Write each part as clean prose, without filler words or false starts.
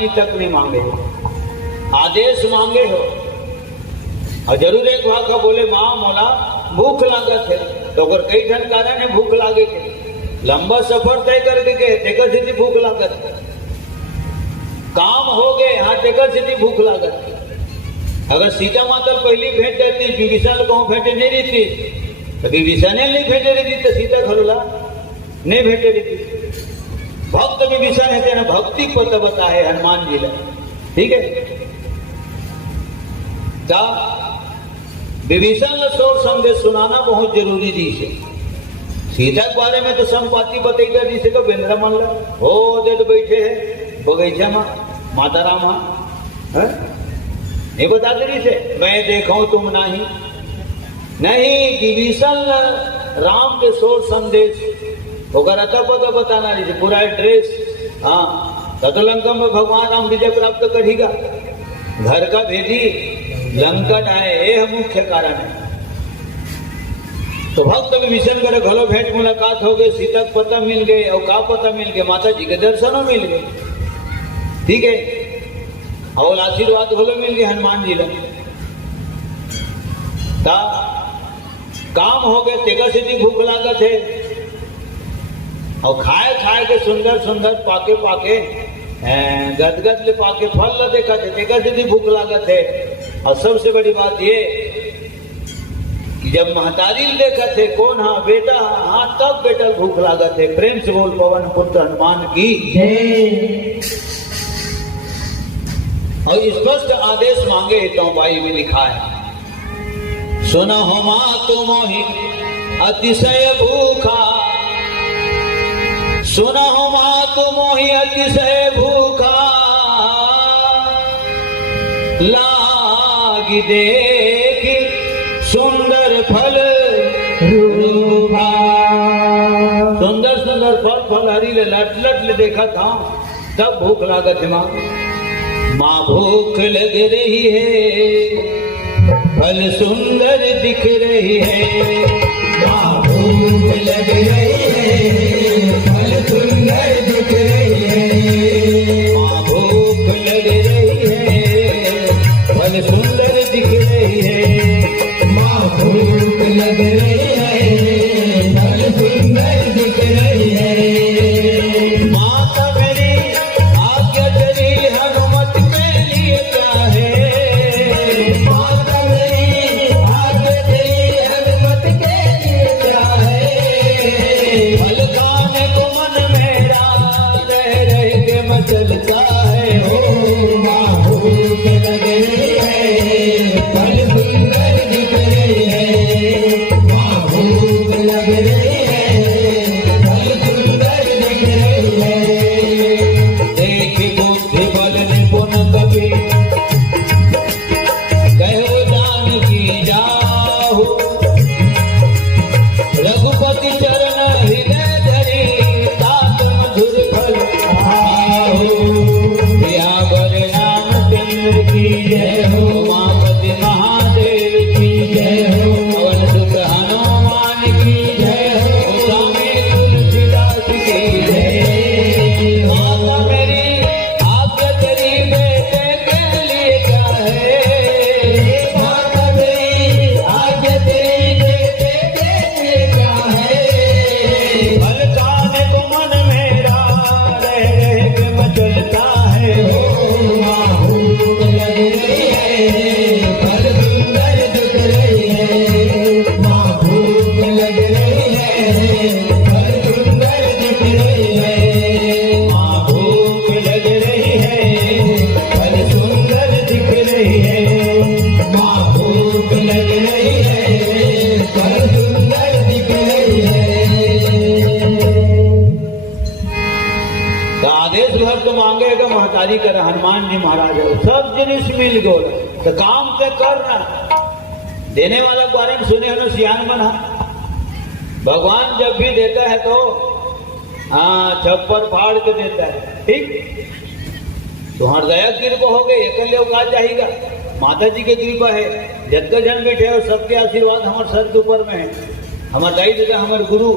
पानी तक नहीं मांगे हो, आदेश मांगे हो। और जरूर एक भाग का बोले माँ मोला भूख लागत है, तो अगर कई ठन कारण है भूख लागे के, लंबा सफर तय करके के तेकर सीधी भूख लागत है, काम हो गए हाँ तेकर सीधी भूख लागत है। अगर सीता माता पहली भेंट देती विभीषण को भेंटे नहीं रहती, तो विभीषण नहीं भेंटे रहती तो सीता खरोला नहीं भेंटे रहती। भक्त विभीषण है ना, भक्ति को तो बताए हनुमान जी ने, ठीक है। विभीषण को शोर संदेश सुनाना बहुत जरूरी चीज है। सीता के बारे में तो संपाति बतेगा जिसे तो बेंद्रा मान लो हो दे तो बैठे है बगीचा में माता राम नहीं बताते रही से मैं देखा तुम नहीं विभीषण राम के शोर संदेश वगैरह तब बताना रही पूरा एड्रेस। हाँ तो लंका में भगवान राम विजय प्राप्त करेगा, घर का भेदी लंकट आए, यह मुख्य कारण है। तो भक्त विभीषण करे घलो भेंट मुलाकात हो गई, सीता को पता मिल गए और का पता मिल गए, माता जी के दर्शनों मिल गए, ठीक है। और आशीर्वाद घलो मिल गए हनुमान जी लगे, काम हो गए, तेगा सीधी भूख लागत है। और खाए के सुंदर सुंदर पाके गदगद ले पाके फल ल देखा थे, तेगा सीधी भूख लागत है। और सबसे बड़ी बात ये कि जब महतारी देखा थे कौन हाँ बेटा हाँ तब बेटा भूख लागत है। प्रेम से बोल पवन पुत्र हनुमान की जय। और स्पष्ट आदेश मांगे तो बाई में लिखा है, सुना हो माँ तुम मोहि अतिशय भूखा, सुना हो माँ तुम मोहि अतिशय भूखा, लागी देखी सुंदर फल रूपा। सुंदर सुंदर फल फल हरी ले लट ले देखा था तब भूख लागत है माँ। माँ भूख लग रही है फल सुंदर दिख रही है, माँ भूख लग रही है फल सुंदर दिख रही है, माँ भूख लग रही है फल सुंदर दिख रही है, माँ भूख लग रही है फल सुंदर दिख रही है। माता मेरी आज्ञा तेरी हनुमत के लिए क्या है, माता मेरी आज्ञा तेरी हनुमत के लिए क्या है। फल खाने को मन मेरा रह के मचलता है, हो माँ भूख लग रही है फल सुंदर दिख रही है, माँ भूख लग रही है फल सुंदर दिख रही है। देख बुद्धि बल निपुण कवि कहो जानकी जाहु, रघुपति चरण हृदय धरि तात मधुर फल पाहु। सियावर रामचंद्र की जय हो, उमापति महादेव की जय हो, पवन सुत हनुमान की जय हो, स्वामी तुलसीदास की जय। माता मेरी आज्ञा तेरी बेटे के लिए क्या है, माता मेरी आज्ञा तेरी बेटे के लिए क्या है। फल खाने को मन मेरा रह के मचलता है, हो माँ भूख लग रही है फल सुंदर दिख रही है, माँ भूख लग रही है फल सुंदर दिख रही है, माँ भूख लग रही है फल सुंदर दिख रही है, माँ भूख लग रही है फल सुंदर दिख रही है। तो आदेश घर तो मांगेगा महतारी कर हनुमान जी महाराज सब जिनिस मिल गो, तो काम पे करना देने वाला के बारे में सुने हो सियान बना। भगवान जब भी देता है तो हाँ छप्पर फाड़ के देता है, ठीक। तुम्हार दया कृपा हो गई एकल्य का चाहिएगा, माता जी की कृपा है, जगत जन बैठे और सबके आशीर्वाद हमारे सर के ऊपर में है। हमारे दाई दादा हमारे गुरु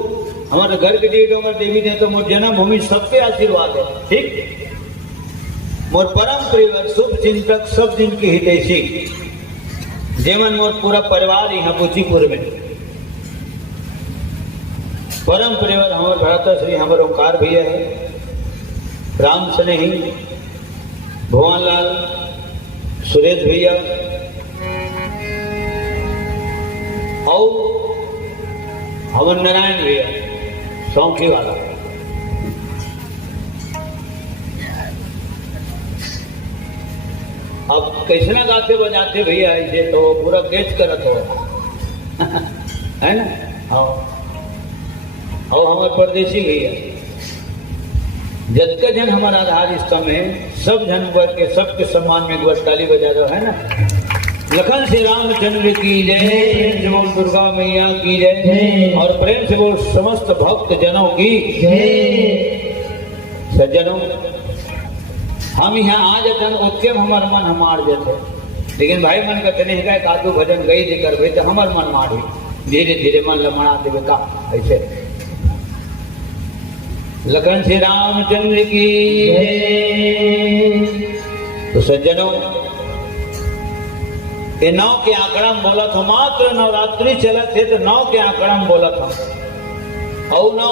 हमारे घर के देवी हमारे देवी ने तो मोर जन्म भूमि सबके आशीर्वाद है, ठीक। मोर परम प्रिय शुभ चिंतक सब दिन की हितैषी जेमन मोर पूरा परिवार यहाँ बुचीपुर में परम प्रियवर हमारे भ्राता श्री हमारे ओंकार भैया है, राम स्नेही, भुवनलाल, सुरेश भैया और हवन नारायण भैया सौंखी वाला। अब कैसे गाते बजाते भैया ऐसे तो पूरा कैच करत हो है ना। हाँ और हमारे परदेसी भैया जत का जन हमारा आधार स्तंभ है, सब जन वर्ग के सबके सम्मान में एक बार ताली बजा दो, है ना। लखन श्री रामचंद्र की जय, प्रेम से बोल दुर्गा मैया की जय, और प्रेम से बोल समस्त भक्त जनों की जय। सज्जनों, हम यहाँ आ जाते उसके हमार मन हमार जाते, लेकिन भाई मन कहते नहीं का कादू भजन गई जी कर तो हमार मन मार धीरे धीरे मन लमड़ा देवे का ऐसे। लखन श्री रामचंद्र की जय। तो सज्जनों, ये 9 के आंकड़ा में बोला था, मात्र नवरात्रि चलत थे तो 9 के आंकड़ा में बोला था। और 9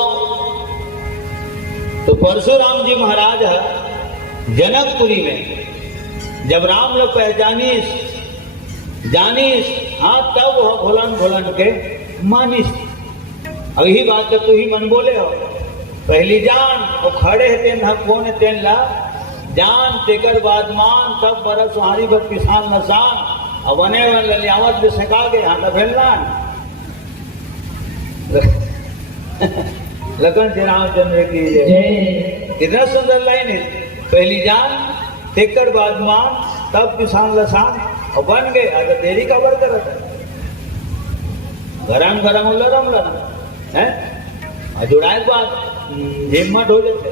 तो परशुराम जी महाराज है जनकपुरी में जब राम लोग पहचानीस जानीस, हाँ तब वह भोलन भोलन के मानिस। अब यही बात तो तू ही मन बोले हो, पहली जान वो खड़े है तेन कौन है तेन ला जान, तेकर बाद मान, तब बरस हारी बद किसान नसान, अब बने वन ललियावत भी सका गए हाँ भेलनान। लखन श्री रामचंद्र की जय। कितना सुंदर लाइन है, पहली जान तेकर बाद मान, तब किसान लसान, और बन गए अगर देरी का बर करत गरम गरम लरम लरम है जुड़ाए बात हिम्मत हो जाते।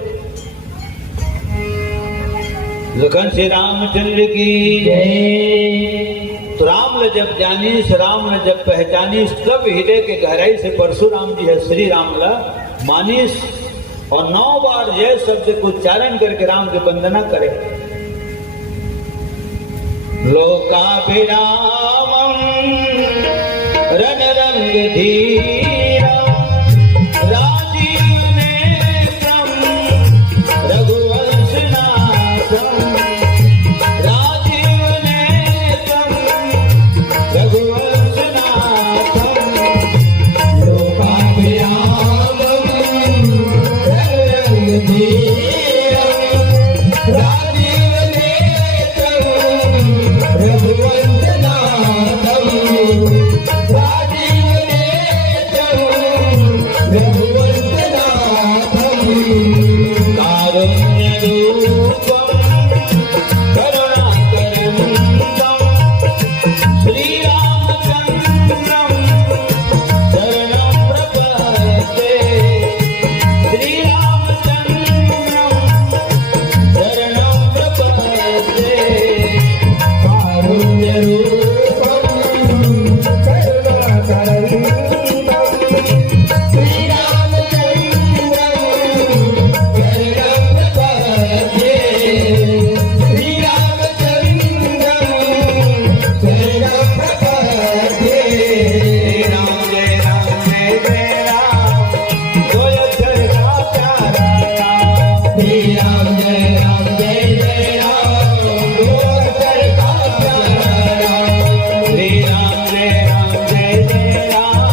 लखन श्री रामचंद्र की जय। तो राम ने जब जानीस, राम ने जब पहचानीस, तब हृदय के गहराई से परशुराम जी है श्री राम ला मानिस, और 9 बार जय शब्द को उच्चारण करके राम की वंदना करे। लोकाभिरामं रणरंग धीरा राजीव नेत्रं रघुवंशनाथं, राजीव नेत्रं रघुवंशनाथं। लोकाभिरामं रणरंग धीरा राजीव नेत्रं रघुवंशनाथं, राजीव नेत्रं रघुवंशनाथं। कारुण्यरूपं करुणाकरन्दं श्रीरामचन्द्रं शरणं प्रपद्ये, श्रीरामचन्द्रं शरणं प्रपद्ये। कारुण्यरूपं करुणाकरन्दं श्रीरामचन्द्रं शरणं प्रपद्ये, श्रीरामचन्द्रं शरणं प्रपद्ये। राम जय राम जय जय राम, दो अक्षर का प्यारा राम। श्री राम जय राम जय जय राम, दो अक्षर का प्यारा राम। श्री राम जय राम जय जय राम,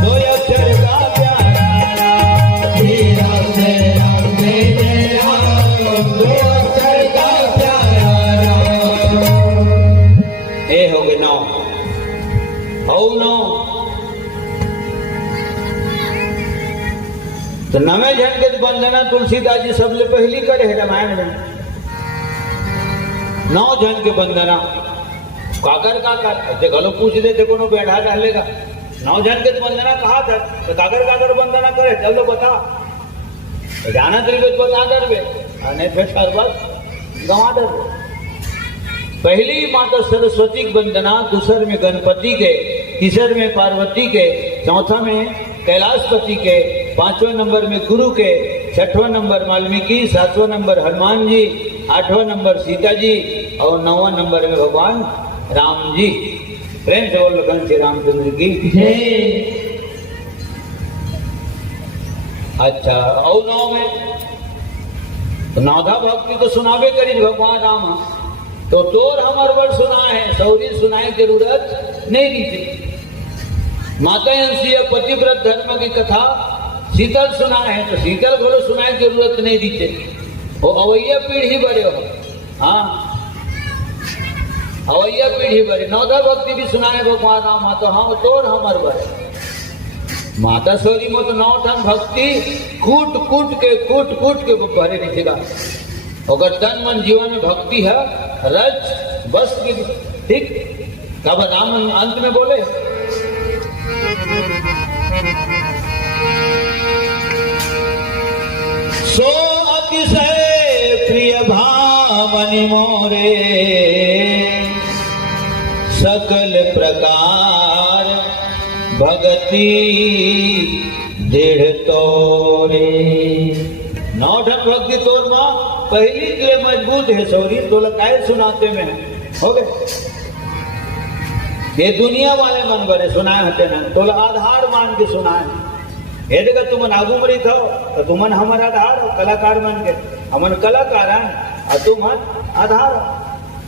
दो अक्षर का प्यारा राम। श्री राम जय राम जय जय राम, दो अक्षर का प्यारा राम। ए हो गए 9 हो 9 तो नवे जन के वंदना तुलसीदास जी सबले पहली करे है रामायण में। 9 जन के वंदना काकर काकर गलो पूछ देते कोनो बैठा डालेगा 9 जन के वंदना कहा था तो काकर वंदना करे, चल तो बता जाना तरीके तो बता कर बे, नहीं फिर सर्वत गंवा दे। पहली माता सरस्वती की वंदना, दूसर में गणपति के, तीसर में पार्वती के, चौथा में कैलाशपति के, 5वें नंबर में गुरु के, 6वां number Valmiki, 7वां number Hanuman ji, 8वां number Sita ji और 9वां नंबर में भगवान राम जी। प्रेम से बोल लखन श्री रामचंद्र की जय। अच्छा और 9 में तो नाधा भक्ति तो सुनावे करी भगवान राम, तो तोर हमर वर्ड सुना है, सौरी सुनाए जरूरत नहीं दी थी। माता अंशी पतिव्रत धर्म की कथा शीतल सुना है, तो शीतल बोलो सुनाए जरूरत नहीं दी थी। वो अवैया पीढ़ी बड़े हो, हाँ अवैया पीढ़ी बड़े। नौधा भक्ति भी सुनाए भगवान राम, तो हाँ तोर हमर बड़े। माता सौरी में तो 9 टन भक्ति कूट कूट के भरे नीचेगा। अगर तन मन जीवन में भक्ति है रज बस की, ठीक तब राम अंत में बोले सो अतिशय प्रिय भावनि मोरे सकल प्रकार भगति दृढ़ तोरे। 9 ढंग भक्ति तोर माँ पहली के मजबूत है सौरी, तो लगाए सुनाते में हो गए। ये दुनिया वाले मन बड़े सुनाए हटे ना, तो आधार मान के सुनाए। ये देखा तुमन आगू मरी थो तो तुमन हमारा आधार हो, कलाकार मन के हमन कलाकार हैं और तुमन आधार हो।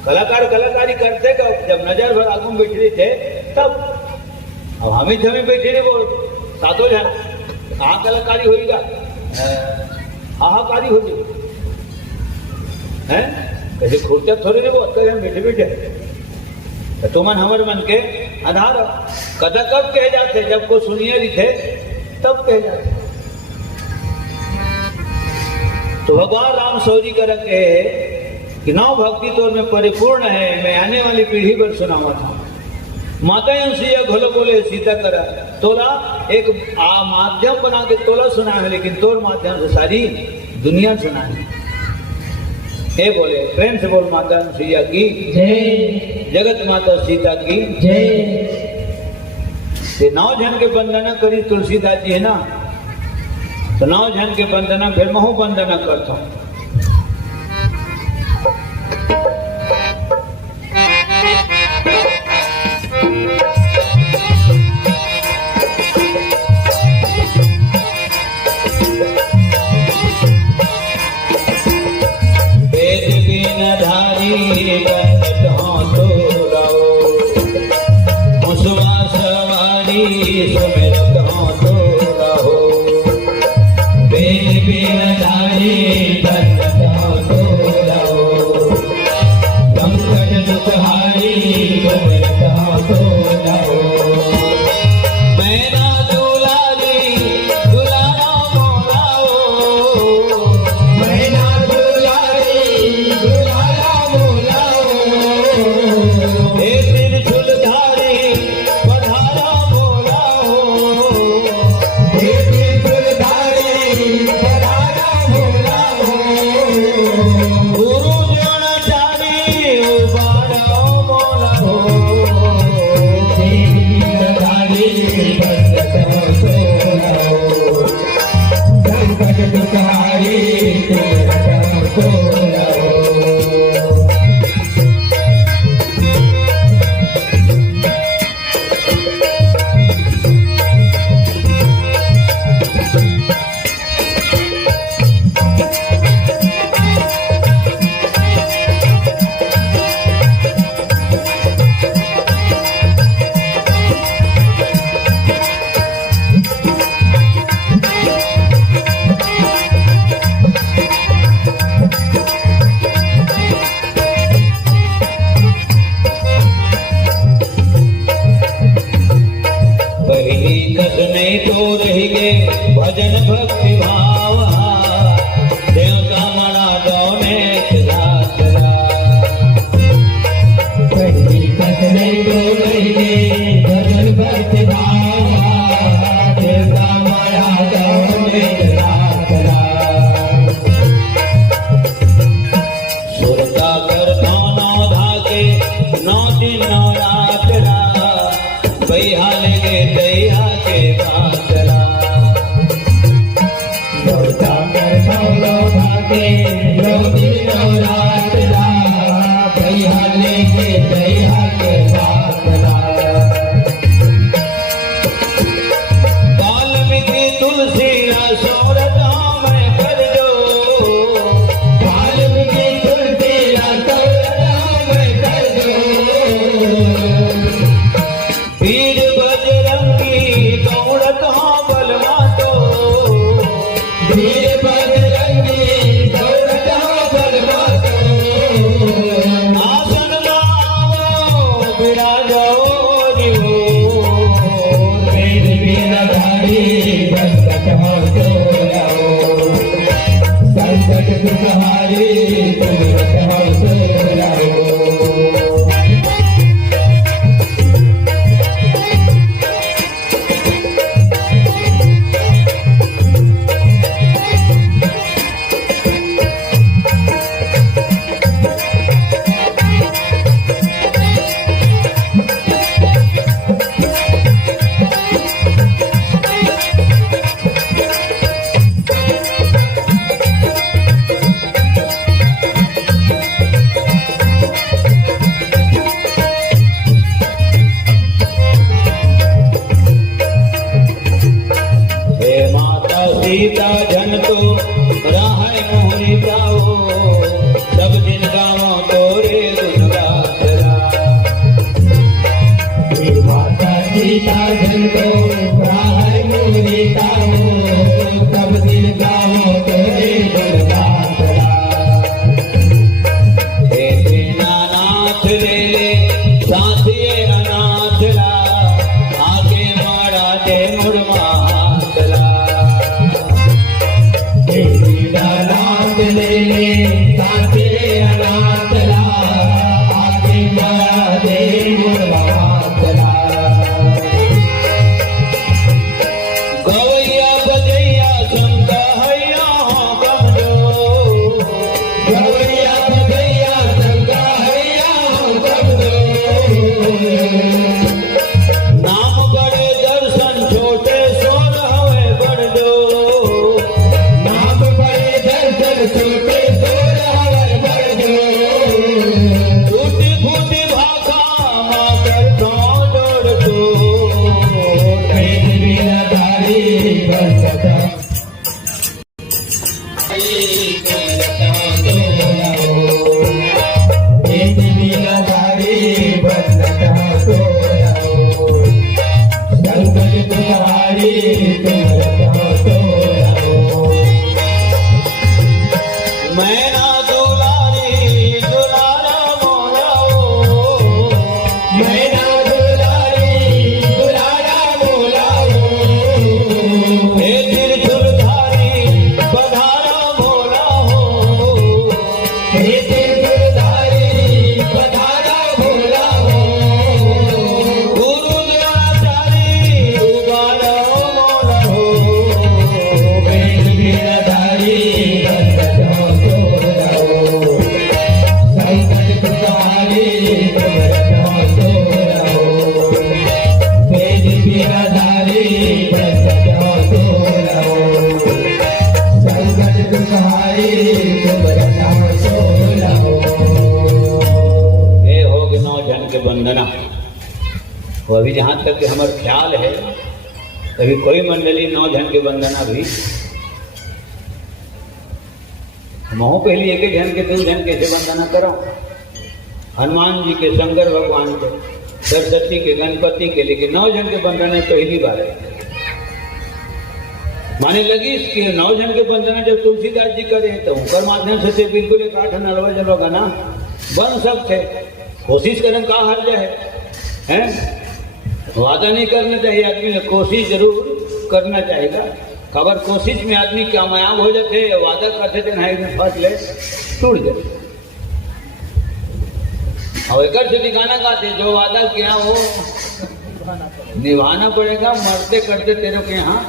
कलाकार कलाकारी करते का जब नजर भर आगू में बैठ रहे थे तब, अब हम ही जमी बैठे ने वो सातों जन कहाँ कलाकारी होगा, हाहाकारी हो है कैसे खुर्चा थोड़ी ने वो हम बैठे बैठे। तो तुमन हमारे मन के आधार हो। कथा कब कहे जाते जब को सुनिए लिखे तब कहे जाते। तो भगवान राम सौरी कर कहे कि 9 भक्ति तोर में परिपूर्ण है, मैं आने वाली पीढ़ी पर सुनावा था। माता अंशी घोलो बोले सीता करा तोला एक माध्यम बना के तोला सुना है, लेकिन तोर माध्यम से सारी दुनिया सुना है। हे बोले प्रेम से बोल माता अंशी की जय। जगत माता सीता की जय। 9 जन के वंदना करी तुलसीदास जी है ना, तो 9 जन के वंदना फिर महू वंदना करता हूँ। भजन भक्ति भाव देवता मना गौने भजन भक्ति भाव देवता मना गौने सुरता कर नौ धागे 9 दिन 9 रात बैहा लगे दैहा के बातरा भागे 9 दिन 9 रात वीर बजरंगी दौड़त हाँ बलवा तो, वीर बजरंगी दौड़त हाँ बलवा तो, आसन लाओ बिराजो रिवो, वेद वीरधारी संकट हो तो लाओ, संकट दुखहारी तुमरत हो तो लाओ। हे माता सीता जन तो राह मोहरी जाओ, सब दिन गाँव तोरे गुण गाथरा। हे माता सीता जन को राह मोरी ताओ, सब दिन गाओ तोरे गुण गाथरा। हे दीनानाथ ले ले साथिये अनाथ ला, आगे मारा दे मुड़मा हाथला। हे दीनानाथ ले ले साथे अनाथ ला, आगे मारा दे मुड़वातला। गवैया बजैया शंका हैया कमजो, गवैया बजैया संगा हैया सब दो, नाम बड़े दर्शन छोटे सोर हवे बड़ दो। नाम बड़े दर्शन छोटे सोर हवर भर दो। टूटी फूटी भाखा माँ कर तो जोड़ दो। वेद वीरधारी बंदता वेद वीरधारी बंदता तो लाओ, संकट दुखहारी तुमरत हो तो लाओ। मैना दुलारी दुलारा मोलाओ, मैना दुलारी दुलारा बोलाओ, हे त्रिशूलधारी पधारा मोलाओ। हे त्रिशूलधारी पधारा बोलाओ। गुरु द्रोणाचार्य उबारो मोलाओ। वेद वीरधारी बंदत हो तो लाओ, संकट दुखहारी तुमरत हो तो लाओ। वेद वीरधारी बंदत हो तो लाओ, संकट दुखहारी तुमरत हो तो लाओ। ये हो गए 9 जन के वंदना। वो अभी जहाँ तक कि हमारा ख्याल है, अभी कोई मंडली 9 जन के वंदना भी महू पहले एक जन के 2 जन कैसे वंदना करो। हनुमान जी के, शंकर भगवान के, सरस्वती के, गणपति के, लेकिन 9 जन के वंदना पहली बार है। माने लगी कि 9 जन के वंदना जब तुलसीदास जी करे तो उनकर माध्यम से बिल्कुल 1-8-9 जन लोग ना बन सकते। कोशिश करें का हर्ज है? वादा नहीं करना चाहिए आदमी ने, कोशिश जरूर करना चाहिए। खबर कोशिश में आदमी कामयाब हो जाते, वादा करते थे ना में फंस ले टूट जाए। और एक से दिखाना गाते जो वादा किया वो निभाना पड़ेगा, मरते करते तेरे के यहाँ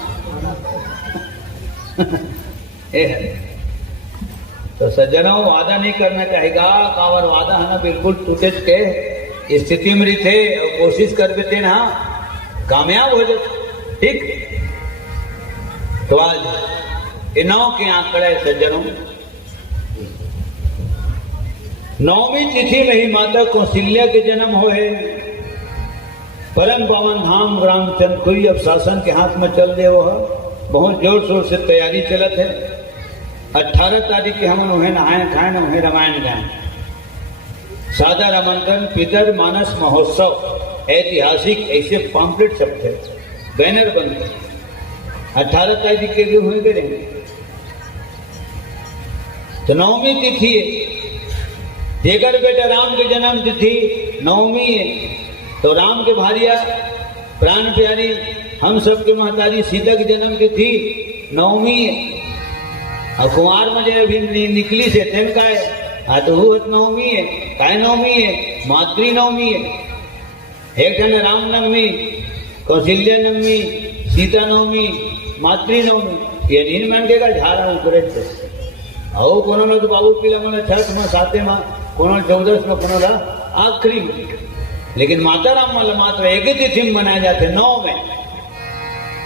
तो सज्जनों वादा नहीं करना चाहिएगा। कावर वादा है ना बिल्कुल टूटे के स्थिति में रही थे और कोशिश कर देते ना कामयाब हो जाते। ठीक तो आज इनाव के आंकड़े सज्जनों, 9वीं तिथि में ही माता कौशल्या के जन्म हुए। परम पावन धाम ग्राम चंदखुरी अब शासन के हाथ में चल दे। वो बहुत जोर शोर से तैयारी चलत है। 18 तारीख के हम उन्हें नहाए खाए उन्हें रामायण गाए। सादा रामांकन पितर मानस महोत्सव ऐतिहासिक ऐसे पॉम्पलेट छपते, बैनर बनते, 18 तारीख के भी हुए करेंगे। तो नवमी तिथि है, देकर बेटा राम के जन्म तिथि नवमी है। तो राम के भारिया प्राण प्यारी हम सबके महतारी सीता की जन्म तिथि नवमी है। और कुमार में जो अभी निकली से तेन का है अद्भुत नवमी है, काय नवमी है, मातृ नवमी है। एक जन राम नवमी, कौशल्या नवमी, सीता नवमी, मातृ नवमी, ये नीन मान के का झाड़ा उतरे थे। और कोनो तो बाबू पीला मन 6 में 7 में, कोनो 14 में, कोनो आखिरी में। लेकिन माता राम वाला मात्र एक ही तिथि में मनाए जाते 9 में।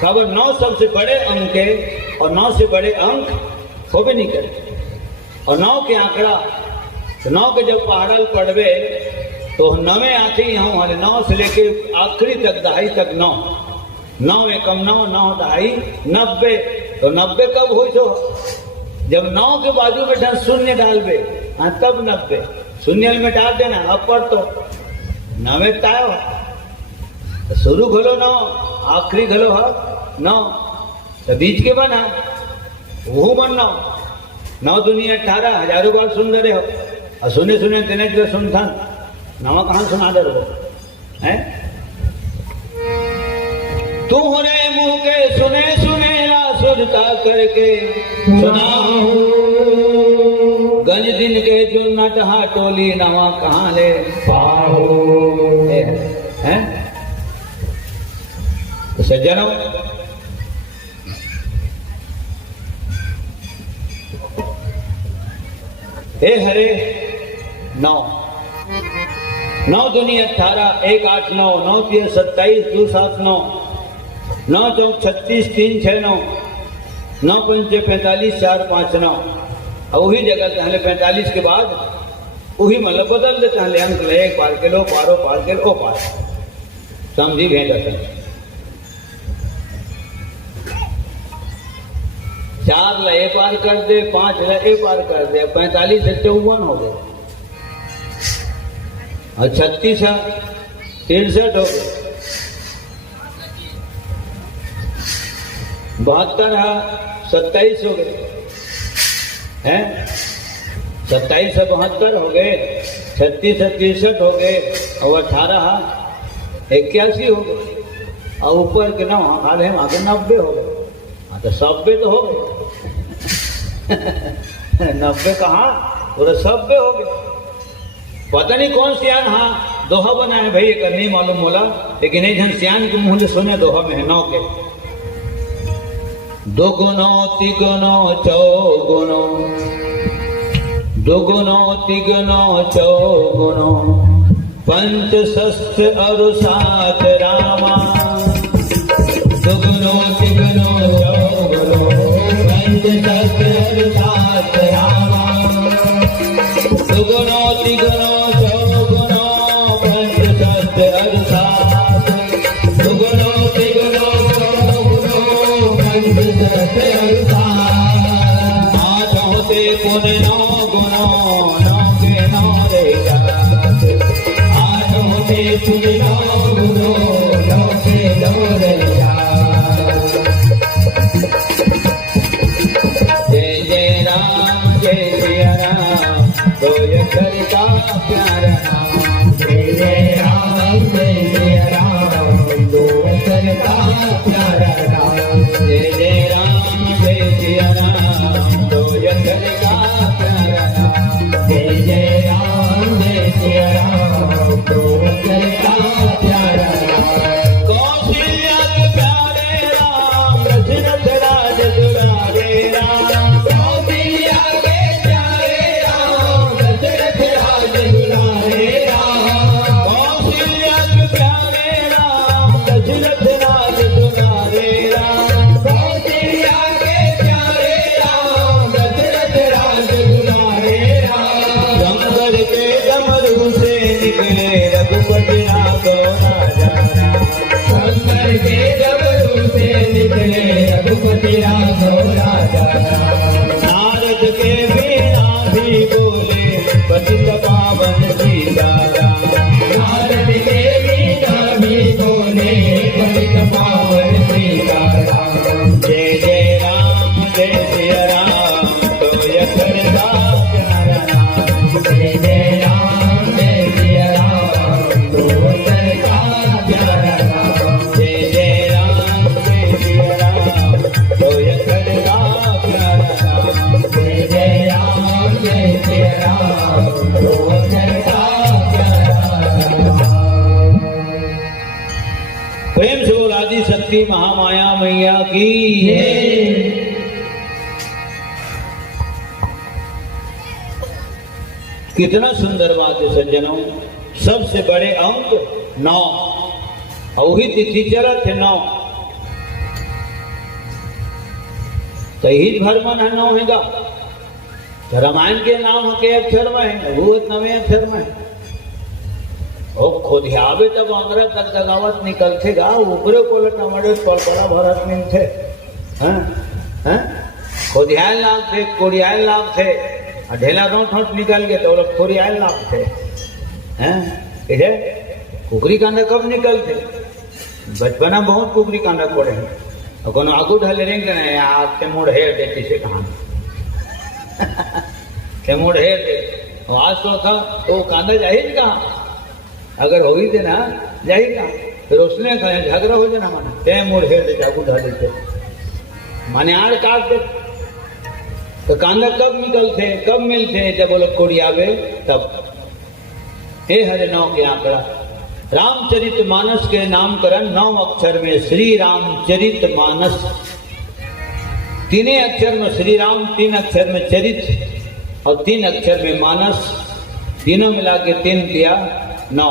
खबर 9 सबसे बड़े अंक है और 9 से बड़े अंक हो भी नहीं करते। और 9 के आंकड़ा, तो 9 के जब पहाड़ल पड़वे तो 9वें आते ही हम वाले 9 से लेके आखिरी तक दहाई तक 9, 9 एकम 9, 9 दहाई 90। तो 90 कब हुई? तो जब 9 के बाजू में ढंग शून्य डालबे, हाँ तब 90 शून्य में डाल देना। अब पर तो 9वें तायो तो शुरू घलो 9, आखिरी घलो है 9, तो बीच के बना वो मन 9 दुनिया 18 हजारों बार सुंदर हो। और सुने सुने तेने जो सुनथन नवा कहाँ सुना दे रहे हैं? तू रे मुंह के सुने सुनेला सुनता करके सुनाऊं, गंज दिन के जो नटहा टोली नवा कहाँ ले पाओ। हैं तो सज्जनों, हे हरे 9 दुनिया 18, 1 8 9, 9 3 27, 2 7 9, 9 4 36, 3 6 9, 9 5 45, 4 5 9। और वही जगह तहले 45 के बाद वही मतलब बदल देते हैं अंक ले, एक पार के लो पारो पार के लो पार समझी भेजा। 4 लए पार कर दे, 5 लए पार कर दे, 45 से 54 हो गए, और 36 63 हो गए, 72 27 हो गए हैं, 27 से 72 हो गए, 36 से 63 हो गए, और 18 81 हो गए, और ऊपर के 9 हाल है आगे 90 हो गए। हाँ तो 90 तो हो गए 90 कहाँ, पूरा 90 हो गए। पता नहीं कौन सियान हाँ दोहा बना है भाई, ये नहीं मालूम बोला, लेकिन एक जन सियान के मुंह से सुने दोहा में है 9 के। 2 गुनो 3 गुनो 4 गुनो, 2 गुनो 3 गुनो 4 गुनो, 5 6 और 7 रामा। 2 गुनो 3 गुनो 4 गुनो, 5 6 और 7 रामा। 2 गुनो 3 गुनो 4 गुनो, 5 6 और 7। 2 गुनो 3 गुनो 4 गुनो, 5 6 और 7। 8 होते पुन 9 गुनो, 9 के 9 रे 8 होते पुन 9 गुनो, 9 के 9 रे। जय जय राम जय सिया राम, कोई करता प्यारा नाम। जय जय राम जय सिया राम, कोई करता प्यारा नाम। जय जय राम जय सिया राम, कोई करता प्यारा नाम। जय जय राम जय सिया राम, कोई करता प्यारा पावन सीताराम। जय जय राम जय सिया राम तो यथरदा प्यारा नाम। जय जय राम जय सिया राम तो सरकार प्यारा राम। जय जय राम जय सिया राम तो यथरदा प्यारा नाम। जय जय राम जय सिया राम तो सरकार प्यारा राम। प्रेम से बोल आदि शक्ति महामाया मैया की। कितना सुंदर बात है सज्जनों। सबसे बड़े अंक 9 और वही तिथि चला थे 9 तो ही भर मन है 9 हैगा। तो रामायण के नाम के अक्षर में है, भूत 9वें अक्षर में है। और खोदियावे तब अंग्रेज तक दगावत निकलतेगा ऊपरे को लटामड़े पड़पड़ा भरत में थे। खोदियाल लाभ थे, कोड़ियाल लाभ थे, ढेला दो ठोट निकल गए तो लोग खोरियाल लाभ थे। इधर कुकरी कांडा कब निकलते? बचपना बहुत कुकरी कांडा पड़े हैं और कोनो आगू ढले रेंगे ना आप के मुड़ हेर देती से कहानी के मुड़ हेर दे आज तो था तो कांडा जाहिर कहाँ अगर हो ही थे ना जाहिर कहाँ फिर उसने कहा झगड़ा हो जाना माने ते मुड़ हेर दे आगू ढले थे माने आड़ काट दे। तो कांदा कब निकलते कब मिलते जब वो लोग कोड़ियावे तब। हे हरे 9 के आंकड़ा रामचरित मानस के नामकरण 9 अक्षर में श्री रामचरित मानस। 3 अक्षर में श्री राम, 3 अक्षर में चरित और 3 अक्षर में मानस। तीनों मिला के 3 किया 9।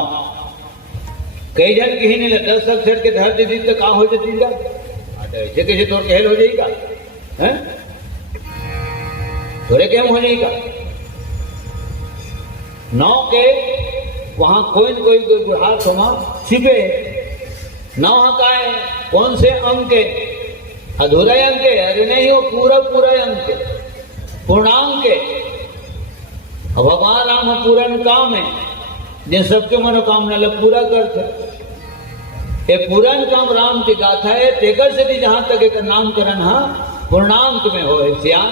कई जन की ही नहीं 10 अक्षर के धर दीदी तो कहा हो जाती जा ऐसे कैसे तौर कहल हो जाएगा है थोड़े केम हो जाएगा। 9 के वहां कोई न कोई बुढ़ा थोमा छिपे 9 का है कौन से अंक के अधूरा अंक है अरे नहीं वो पूरा पूरा अंक है पूर्णांक है। भगवान राम पूर्ण काम है जिन सबके मनोकामना लग पूरा करते। ये पूर्ण काम राम की गाथा है तेकर से भी जहां तक एक नामकरण हाँ पूर्णांक में हो श्याम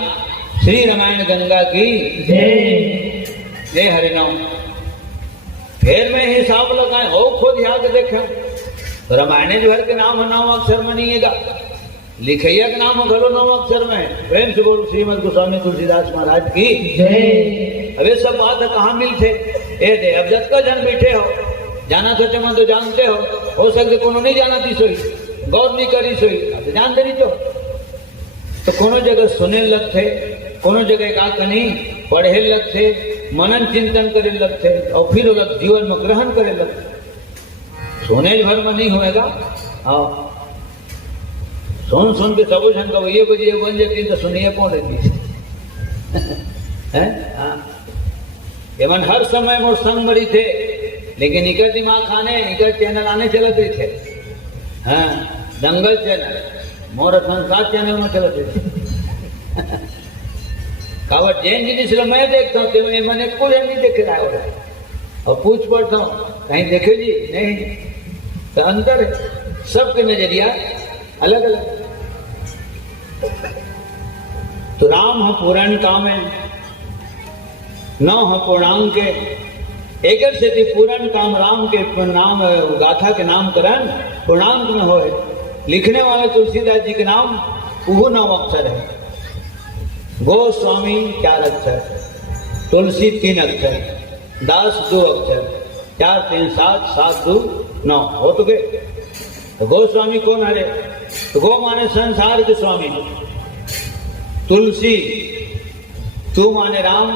श्री रामायण गंगा की जय हरिनाम। फिर मैं हिसाब लगाए हो खुद याद देखा रामायण भर के नाम 9 अक्षर में नहीं है लिखैया के नाम घरो 9 अक्षर में। प्रेम से बोलो श्रीमद गोस्वामी तुलसीदास महाराज की जय। अब ये सब बात कहाँ मिलते ए दे अब जब का जन बैठे हो जाना सोचे मन तो जानते हो सकते कोनो नहीं जाना थी सोई गौर नहीं करी सोई तो जानते नहीं तो कोनो जगह सुने लगते कोनो जगह का कहीं पढ़े लगते मनन चिंतन करे लगते और फिर लग जीवन में ग्रहण करे लगते। सोने भर में नहीं होएगा। हाँ सुन के सबो जन का ये बजे बन जाती तो सुनिए कौन रहती है। ये मन हर समय मोर संग मरी थे लेकिन इकर दिमाग खाने इकर चैनल आने चलते थे। हाँ दंगल चैनल मोर संसार चैनल में चलते थे। कावट जैन जिनिस मैं देखता हूँ मैंने कोई नहीं देख रहा है और पूछ पड़ता हूँ कहीं देखे जी नहीं तो अंतर है सबके नजरिया अलग अलग। तो राम है पूर्ण काम है 9 है पूर्णांक के एक से पूर्ण काम राम के नाम गाथा के नामकरण पूर्णांक में हो। लिखने वाले तुलसीदास जी के नाम वो 9 अक्षर है। गोस्वामी 4 अक्षर, तुलसी 3 अक्षर, दास 2 अक्षर, 4 3 7 7 2 9 हो तो गए। तो गोस्वामी कौन है? तो गो माने संसार के स्वामी, तुलसी तू माने राम,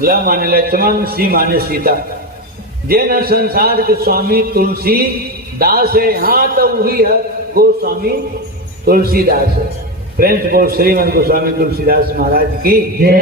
ल माने लक्ष्मण, सी माने सीता। जे न संसार के स्वामी तुलसी दास है, हाँ तो वही है गोस्वामी तुलसीदास है। प्रेम से बोल श्रीमद गोस्वामी तुलसीदास महाराज की जय।